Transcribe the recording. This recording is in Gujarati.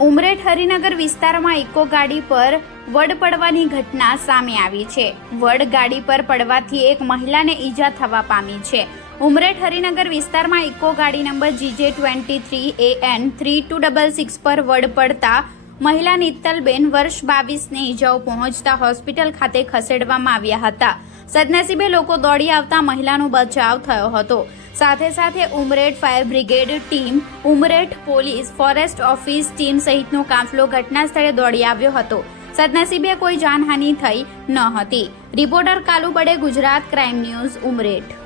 હરિનગર વિસ્તારમાં ઇકો ગાડી પર વડ પડવાની ઘટના સામે આવી છે. વડ ગાડી પર પડવાથી એક મહિલાને ઈજા થવા પામી છે. ઉમરેઠ હરિનગર વિસ્તારમાં ઇકો ગાડી number GJ twenty three A N three two double six પર વડ પડતા મહિલા નિત્તલબેન વર્ષ બાવીસને ઈજાઓ પહોંચતા હોસ્પિટલ ખાતે ખસેડવામાં આવ્યા હતા. સદનસીબે લોકો દોડી આવતા મહિલાનો બચાવ થયો હતો. સાથે સાથે Umreth fire brigade team, Umreth police, forest office team સહિતનો કાફલો ઘટના સ્થળે દોડી આવ્યો હતો. સદનસીબે કોઈ જાનહાનિ થઈ ન હતી. Reporter Kalu Bade Gujarat crime news, Umreth.